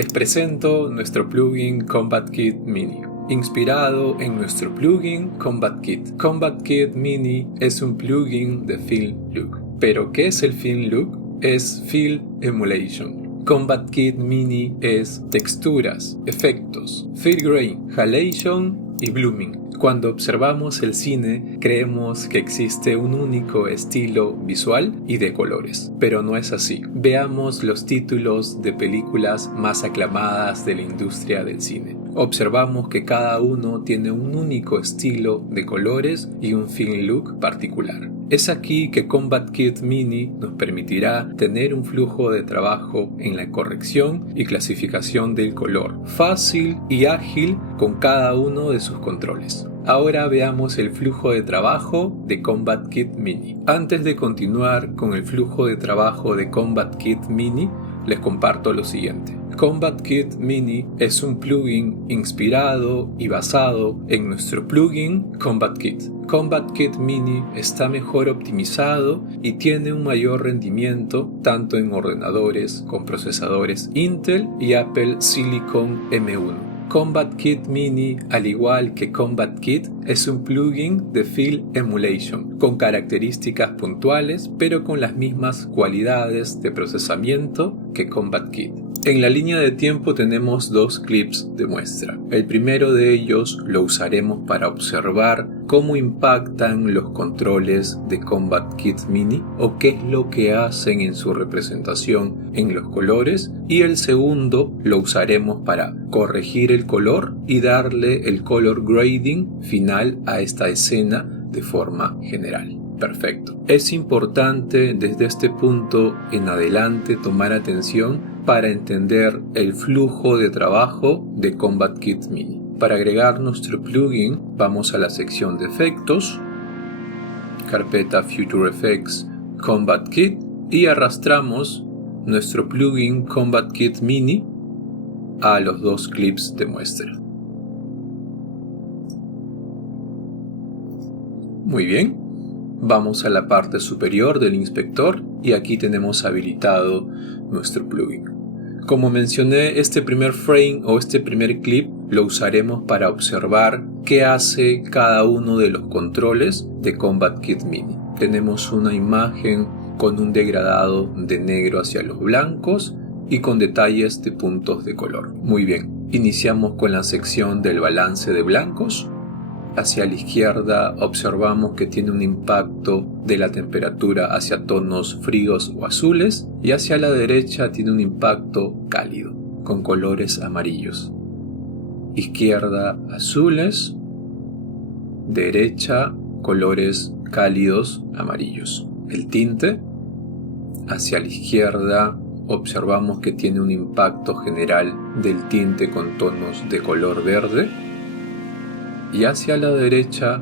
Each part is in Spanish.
Les presento nuestro plugin Combat Kit Mini, inspirado en nuestro plugin Combat Kit. Combat Kit Mini es un plugin de Film Look. ¿Pero qué es el Film Look? Es Film Emulation. Combat Kit Mini es texturas, efectos, fill grain, halation y blooming. Cuando observamos el cine, creemos que existe un único estilo visual y de colores, pero no es así. Veamos los títulos de películas más aclamadas de la industria del cine. Observamos que cada uno tiene un único estilo de colores y un film look particular. Es aquí que Combat Kit Mini nos permitirá tener un flujo de trabajo en la corrección y clasificación del color, fácil y ágil con cada uno de sus controles. Ahora veamos el flujo de trabajo de Combat Kit Mini. Antes de continuar con el flujo de trabajo de Combat Kit Mini, les comparto lo siguiente. Combat Kit Mini es un plugin inspirado y basado en nuestro plugin Combat Kit. Combat Kit Mini está mejor optimizado y tiene un mayor rendimiento tanto en ordenadores con procesadores Intel y Apple Silicon M1. Combat Kit Mini, al igual que Combat Kit, es un plugin de Film Emulation, con características puntuales, pero con las mismas cualidades de procesamiento que Combat Kit. En la línea de tiempo tenemos dos clips de muestra. El primero de ellos lo usaremos para observar cómo impactan los controles de Combat Kit Mini o qué es lo que hacen en su representación en los colores, y el segundo lo usaremos para corregir el color y darle el color grading final a esta escena de forma general. Perfecto. Es importante desde este punto en adelante tomar atención para entender el flujo de trabajo de Combat Kit Mini. Para agregar nuestro plugin, vamos a la sección de efectos, carpeta Future Effects Combat Kit, y arrastramos nuestro plugin Combat Kit Mini a los dos clips de muestra. Muy bien. Vamos a la parte superior del inspector y aquí tenemos habilitado nuestro plugin. Como mencioné, este primer frame o este primer clip lo usaremos para observar qué hace cada uno de los controles de Combat Kit Mini. Tenemos una imagen con un degradado de negro hacia los blancos y con detalles de puntos de color. Muy bien, iniciamos con la sección del balance de blancos. Hacia la izquierda observamos que tiene un impacto de la temperatura hacia tonos fríos o azules, y hacia la derecha tiene un impacto cálido con colores amarillos. Izquierda azules, derecha colores cálidos amarillos. El tinte hacia la izquierda observamos que tiene un impacto general del tinte con tonos de color verde, y hacia la derecha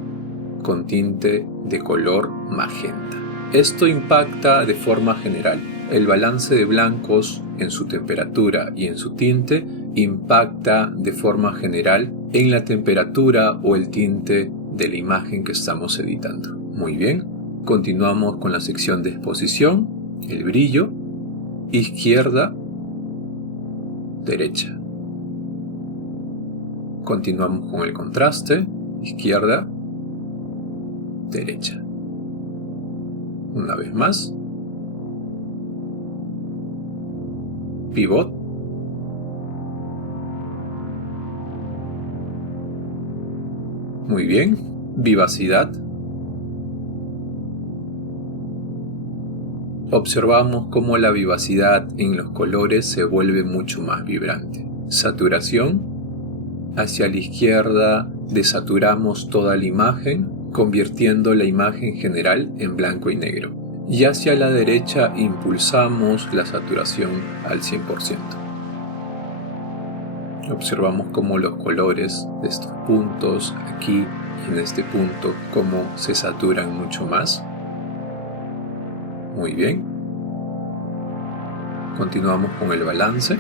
con tinte de color magenta. Esto impacta de forma general. El balance de blancos en su temperatura y en su tinte impacta de forma general en la temperatura o el tinte de la imagen que estamos editando. Muy bien, continuamos con la sección de exposición, el brillo, izquierda, derecha. Continuamos con el contraste, izquierda, derecha. Una vez más. Pivot. Muy bien. Vivacidad. Observamos cómo la vivacidad en los colores se vuelve mucho más vibrante. Saturación. Hacia la izquierda desaturamos toda la imagen, convirtiendo la imagen general en blanco y negro. Y hacia la derecha impulsamos la saturación al 100%. Observamos cómo los colores de estos puntos, aquí y en este punto, cómo se saturan mucho más. Muy bien. Continuamos con el balance.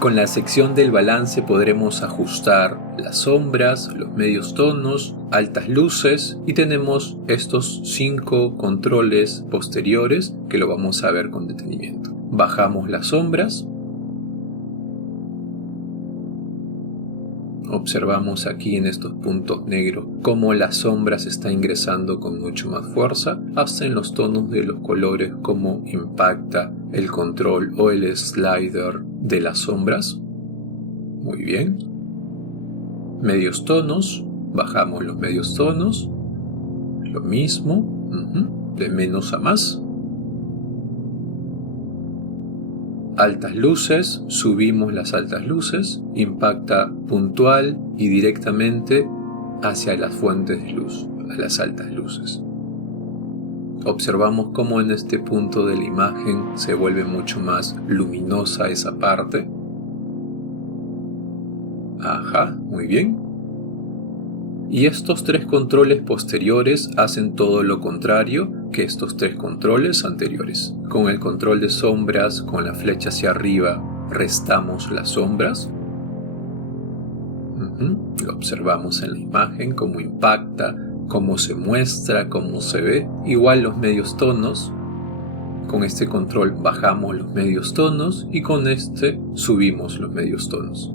Con la sección del balance podremos ajustar las sombras, los medios tonos, altas luces, y tenemos estos 5 controles posteriores que lo vamos a ver con detenimiento. Bajamos las sombras, Observamos aquí en estos puntos negros cómo la sombra se está ingresando con mucho más fuerza, hasta en los tonos de los colores, cómo impacta el control o el slider de las sombras. Muy bien. Medios tonos, bajamos los medios tonos, lo mismo, de menos a más. Altas luces, subimos las altas luces, impacta puntual y directamente hacia las fuentes de luz, a las altas luces. Observamos cómo en este punto de la imagen se vuelve mucho más luminosa esa parte. Ajá, muy bien. Y estos tres controles posteriores hacen todo lo contrario que estos tres controles anteriores. Con el control de sombras, con la flecha hacia arriba, restamos las sombras. Lo observamos en la imagen, cómo impacta, cómo se muestra, cómo se ve. Igual los medios tonos. Con este control bajamos los medios tonos y con este subimos los medios tonos.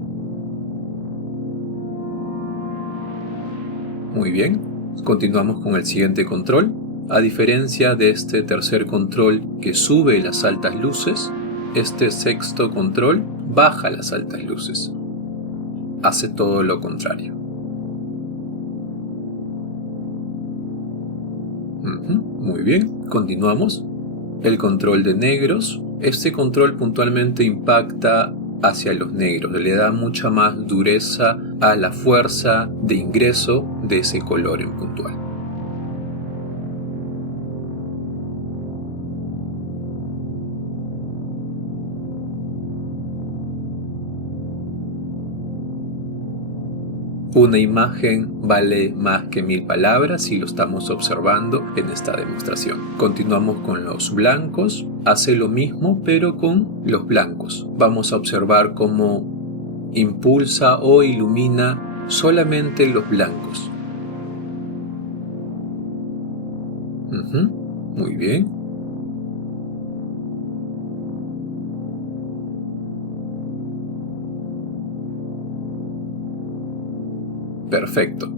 Muy bien, continuamos con el siguiente control. A diferencia de este tercer control que sube las altas luces, este sexto control baja las altas luces. Hace todo lo contrario. Muy bien, continuamos. El control de negros. Este control puntualmente impacta hacia los negros, le da mucha más dureza a la fuerza de ingreso de ese color en puntual. Una imagen vale más que 1000 palabras y lo estamos observando en esta demostración. Continuamos con los blancos. Hace lo mismo pero con los blancos. Vamos a observar cómo impulsa o ilumina solamente los blancos. Muy bien. Perfecto.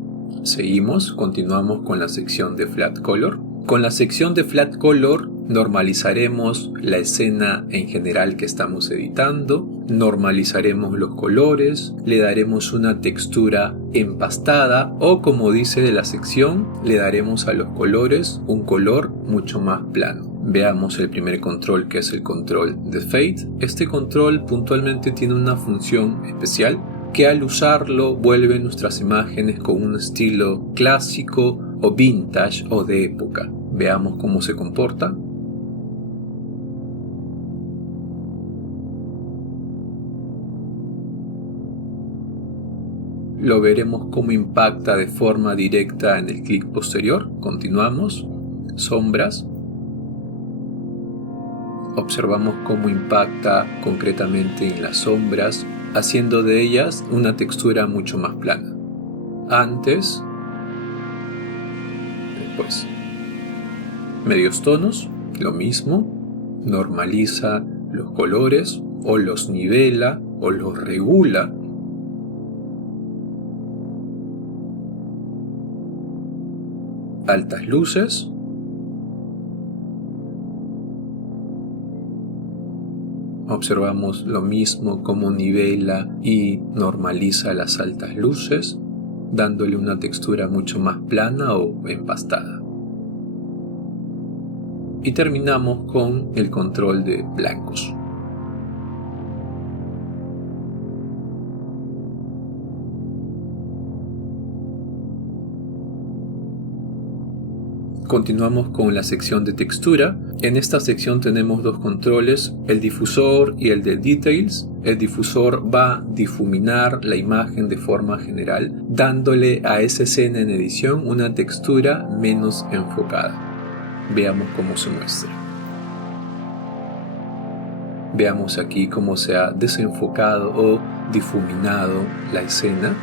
Seguimos, continuamos con la sección de Flat Color. Con la sección de Flat Color normalizaremos la escena en general que estamos editando, normalizaremos los colores, le daremos una textura empastada o, como dice de la sección, le daremos a los colores un color mucho más plano. Veamos el primer control, que es el control de Fade. Este control puntualmente tiene una función especial que al usarlo vuelve nuestras imágenes con un estilo clásico o vintage o de época. Veamos cómo se comporta. Lo veremos cómo impacta de forma directa en el clic posterior. Continuamos. Sombras. Observamos cómo impacta concretamente en las sombras, haciendo de ellas una textura mucho más plana. Antes, después. Medios tonos, lo mismo, normaliza los colores o los nivela o los regula. Altas luces. Observamos lo mismo, como nivela y normaliza las altas luces, dándole una textura mucho más plana o empastada. Y terminamos con el control de blancos. Continuamos con la sección de textura. En esta sección tenemos dos controles, el difusor y el de Details. El difusor va a difuminar la imagen de forma general, dándole a esa escena en edición una textura menos enfocada. Veamos cómo se muestra. Veamos aquí cómo se ha desenfocado o difuminado la escena.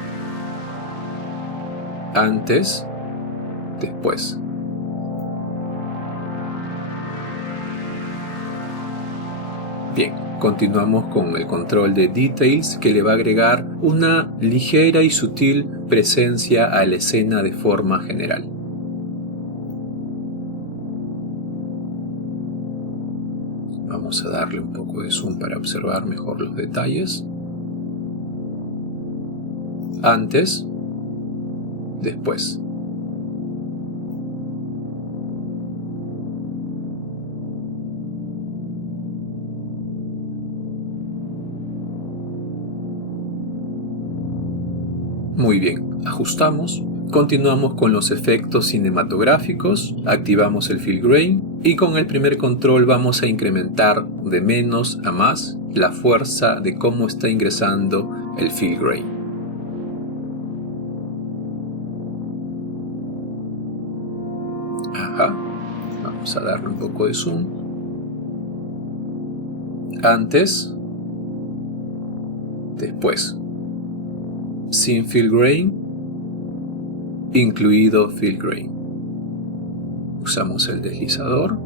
Antes, después. Bien, continuamos con el control de Details, que le va a agregar una ligera y sutil presencia a la escena de forma general. Vamos a darle un poco de zoom para observar mejor los detalles. Antes, después. Muy bien, ajustamos. Continuamos con los efectos cinematográficos, activamos el Fill Grain y con el primer control vamos a incrementar de menos a más la fuerza de cómo está ingresando el Fill Grain. Ajá, vamos a darle un poco de zoom. Antes, después. Sin Fill Grain, incluido Fill Grain. Usamos el deslizador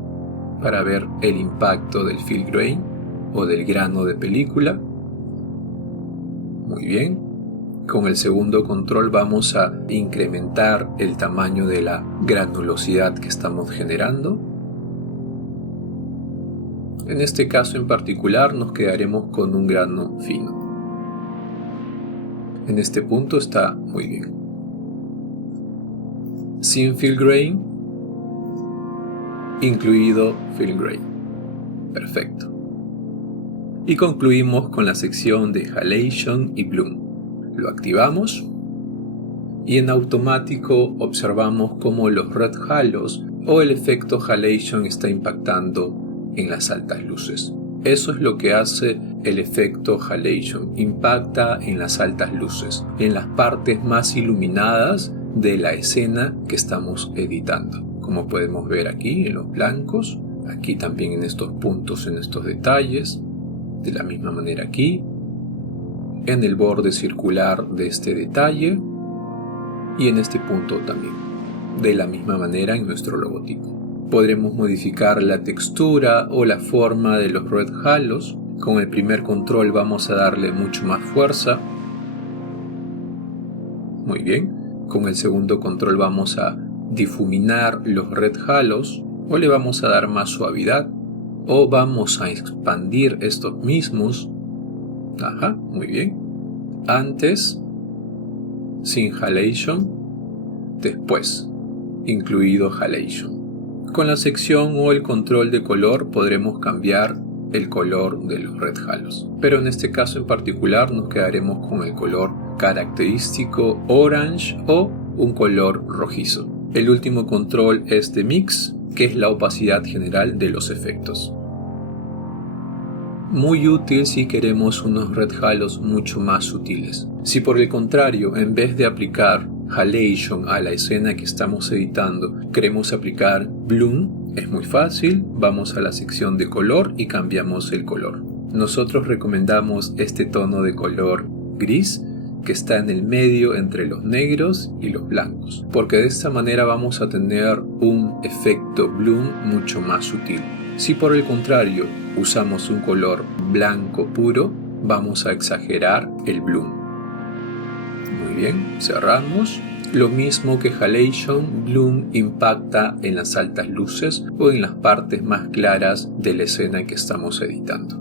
para ver el impacto del Fill Grain o del grano de película. Muy bien. Con el segundo control vamos a incrementar el tamaño de la granulosidad que estamos generando. En este caso en particular nos quedaremos con un grano fino. En este punto está muy bien. Sin Fill Grain, incluido Fill Grain. Perfecto. Y concluimos con la sección de Halation y Bloom. Lo activamos y en automático observamos cómo los Red Halos o el efecto Halation está impactando en las altas luces. Eso es lo que hace el efecto Halation, impacta en las altas luces, en las partes más iluminadas de la escena que estamos editando. Como podemos ver aquí en los blancos, aquí también en estos puntos, en estos detalles, de la misma manera aquí, en el borde circular de este detalle y en este punto también, de la misma manera en nuestro logotipo. Podremos modificar la textura o la forma de los Red Halos. Con el primer control vamos a darle mucho más fuerza. Muy bien. Con el segundo control vamos a difuminar los Red Halos o le vamos a dar más suavidad o vamos a expandir estos mismos. Ajá, muy bien. Antes, sin Halation, después, incluido Halation. Con la sección o el control de color podremos cambiar el color de los Red Halos, pero en este caso en particular nos quedaremos con el color característico orange o un color rojizo. El último control es de Mix, que es la opacidad general de los efectos. Muy útil si queremos unos Red Halos mucho más sutiles. Si por el contrario, en vez de aplicar Halation a la escena que estamos editando, queremos aplicar Bloom, es muy fácil, vamos a la sección de color y cambiamos el color. Nosotros recomendamos este tono de color gris que está en el medio entre los negros y los blancos, porque de esta manera vamos a tener un efecto Bloom mucho más sutil. Si por el contrario usamos un color blanco puro, vamos a exagerar el Bloom. Muy bien, cerramos. Lo mismo que Halation, Bloom impacta en las altas luces o en las partes más claras de la escena que estamos editando.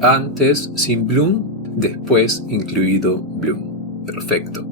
Antes sin Bloom, después incluido Bloom. Perfecto.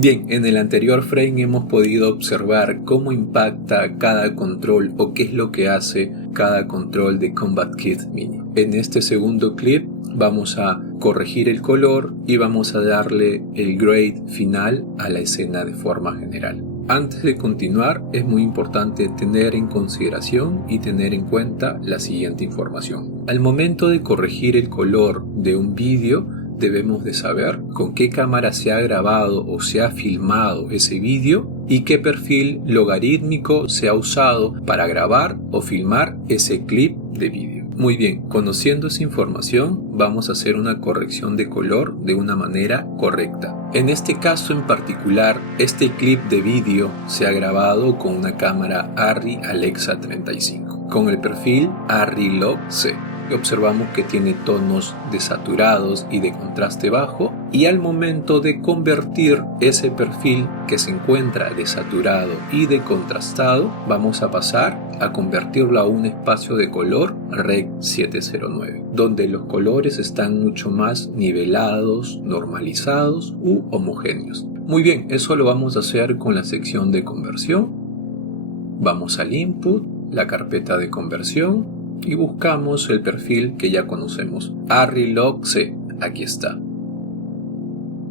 Bien, en el anterior frame hemos podido observar cómo impacta cada control o qué es lo que hace cada control de Combat Kit Mini. En este segundo clip vamos a corregir el color y vamos a darle el grade final a la escena de forma general. Antes de continuar, es muy importante tener en consideración y tener en cuenta la siguiente información. Al momento de corregir el color de un vídeo, debemos de saber con qué cámara se ha grabado o se ha filmado ese vídeo y qué perfil logarítmico se ha usado para grabar o filmar ese clip de vídeo. Muy bien, conociendo esa información, vamos a hacer una corrección de color de una manera correcta. En este caso en particular, este clip de vídeo se ha grabado con una cámara Arri Alexa 35. con el perfil Arrilog C. Observamos que tiene tonos desaturados y de contraste bajo, y al momento de convertir ese perfil que se encuentra desaturado y de contrastado, vamos a pasar a convertirlo a un espacio de color Rec 709, donde los colores están mucho más nivelados, normalizados u homogéneos. Muy bien, eso lo vamos a hacer con la sección de conversión. Vamos al input, la carpeta de conversión, y buscamos el perfil que ya conocemos, Arrilog C, aquí está.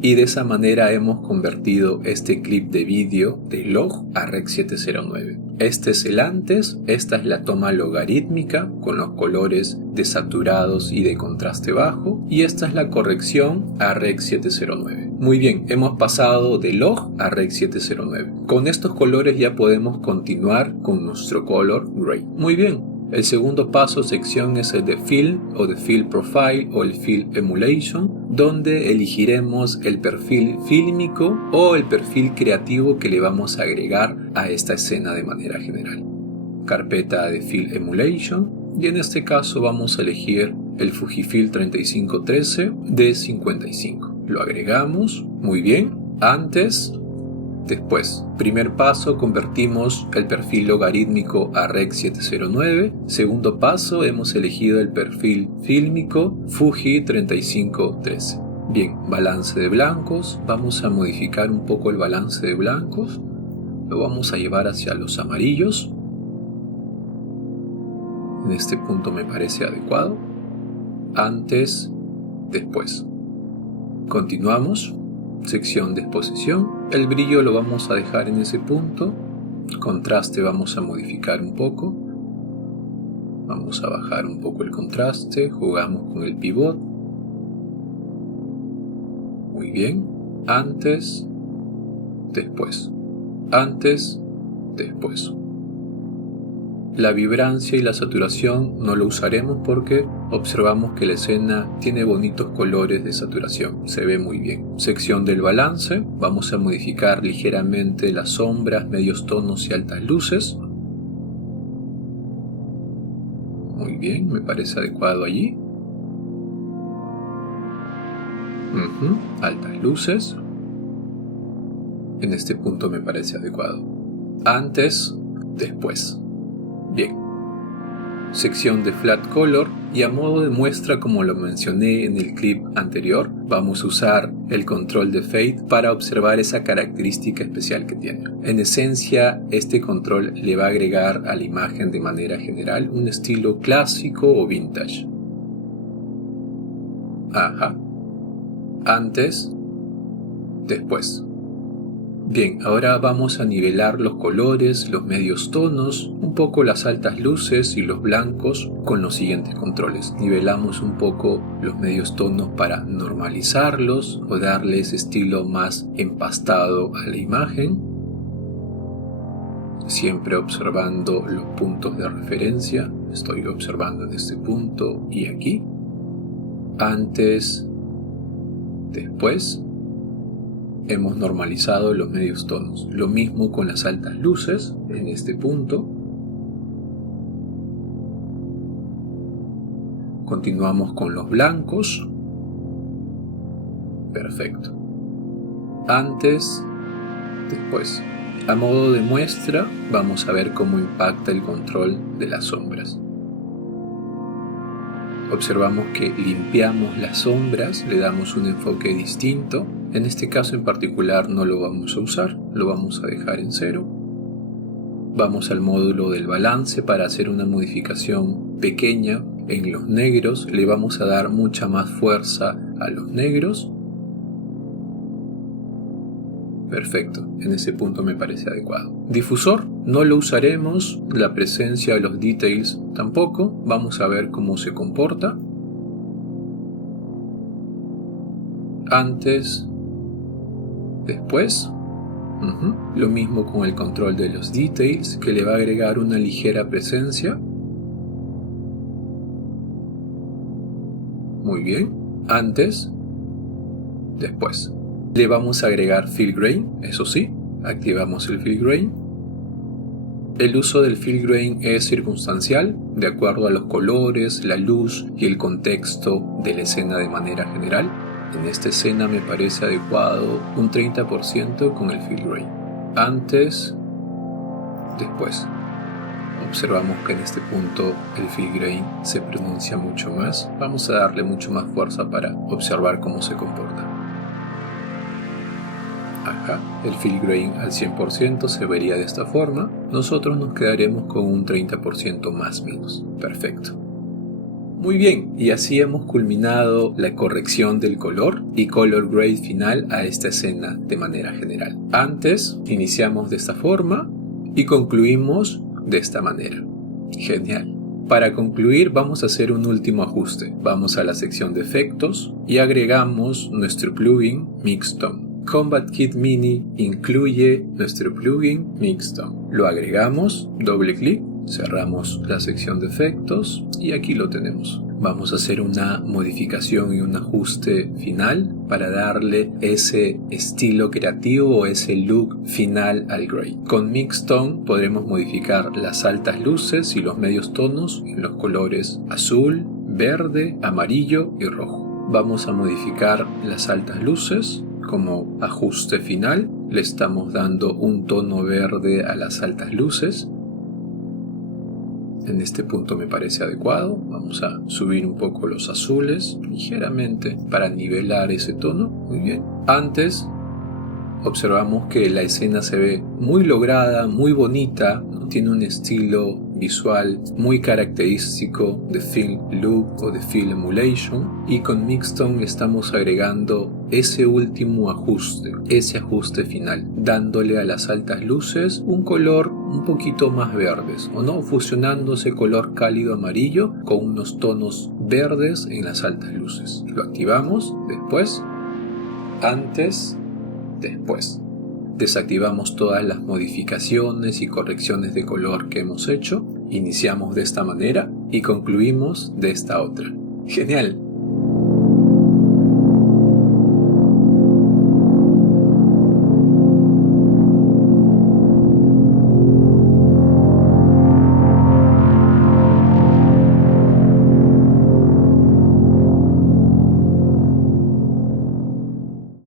Y de esa manera hemos convertido este clip de vídeo de log a Rec 709. Este es el antes, esta es la toma logarítmica con los colores desaturados y de contraste bajo, y esta es la corrección a Rec 709. Muy bien, hemos pasado de log a Rec 709. Con estos colores ya podemos continuar con nuestro color gray. Muy bien. El segundo paso sección es el de Fill o de Fill Profile o el Fill Emulation, donde elegiremos el perfil fílmico o el perfil creativo que le vamos a agregar a esta escena de manera general. Carpeta de Fill Emulation, y en este caso vamos a elegir el Fujifilm 3513 de 55. Lo agregamos, muy bien, antes. Después, primer paso, convertimos el perfil logarítmico a Rec 709. Segundo paso, hemos elegido el perfil fílmico Fuji 3513. Bien, balance de blancos. Vamos a modificar un poco el balance de blancos. Lo vamos a llevar hacia los amarillos. En este punto me parece adecuado. Antes, después. Continuamos. Sección de exposición, el brillo lo vamos a dejar en ese punto, contraste vamos a modificar un poco, vamos a bajar un poco el contraste, jugamos con el pivot, muy bien, antes, después, antes, después. La vibrancia y la saturación no lo usaremos porque observamos que la escena tiene bonitos colores de saturación, se ve muy bien. Sección del balance, vamos a modificar ligeramente las sombras, medios tonos y altas luces. Muy bien, me parece adecuado allí. Altas luces. En este punto me parece adecuado. Antes, después. Bien, sección de Flat Color, y a modo de muestra, como lo mencioné en el clip anterior, vamos a usar el control de Fade para observar esa característica especial que tiene. En esencia, este control le va a agregar a la imagen de manera general un estilo clásico o vintage. Antes, después. Bien, ahora vamos a nivelar los colores, los medios tonos, un poco las altas luces y los blancos con los siguientes controles. Nivelamos un poco los medios tonos para normalizarlos o darle ese estilo más empastado a la imagen. Siempre observando los puntos de referencia. Estoy observando en este punto y aquí. Antes, después. Hemos normalizado los medios tonos. Lo mismo con las altas luces en este punto. Continuamos con los blancos. Perfecto. Antes, después. A modo de muestra, vamos a ver cómo impacta el control de las sombras. Observamos que limpiamos las sombras, le damos un enfoque distinto. En este caso en particular no lo vamos a usar, lo vamos a dejar en 0. Vamos al módulo del balance para hacer una modificación pequeña. En los negros le vamos a dar mucha más fuerza a los negros. Perfecto, en ese punto me parece adecuado. Difusor, no lo usaremos, la presencia de los details tampoco. Vamos a ver cómo se comporta. Antes, después. Lo mismo con el control de los details, que le va a agregar una ligera presencia. Muy bien. Antes, después. Le vamos a agregar Fill Grain, eso sí, activamos el Fill Grain. El uso del fill grain es circunstancial, de acuerdo a los colores, la luz y el contexto de la escena de manera general. En esta escena me parece adecuado un 30% con el fill grain. Antes, después. Observamos que en este punto el fill grain se pronuncia mucho más. Vamos a darle mucho más fuerza para observar cómo se comporta. Ajá, el fill grain al 100% se vería de esta forma. Nosotros nos quedaremos con un 30% más menos. Perfecto. Muy bien, y así hemos culminado la corrección del color y color grade final a esta escena de manera general. Antes iniciamos de esta forma y concluimos de esta manera. Genial. Para concluir vamos a hacer un último ajuste. Vamos a la sección de efectos y agregamos nuestro plugin Mix Tone. Combat Kit Mini incluye nuestro plugin Mix Tone. Lo agregamos, doble clic, cerramos la sección de efectos y aquí lo tenemos. Vamos a hacer una modificación y un ajuste final para darle ese estilo creativo o ese look final al grade. Con Mix Tone podremos modificar las altas luces y los medios tonos en los colores azul, verde, amarillo y rojo. Vamos a modificar las altas luces. Como ajuste final le estamos dando un tono verde a las altas luces. En este punto me parece adecuado. Vamos a subir un poco los azules ligeramente para nivelar ese tono. Muy bien. Antes observamos que la escena se ve muy lograda, muy bonita, ¿no? Tiene un estilo visual muy característico de film look o de film emulation, y con Mix Tone estamos agregando ese último ajuste, ese ajuste final, dándole a las altas luces un color un poquito más verdes, o no, fusionando ese color cálido amarillo con unos tonos verdes en las altas luces. Lo activamos, después, antes, después. Desactivamos todas las modificaciones y correcciones de color que hemos hecho. Iniciamos de esta manera y concluimos de esta otra. Genial.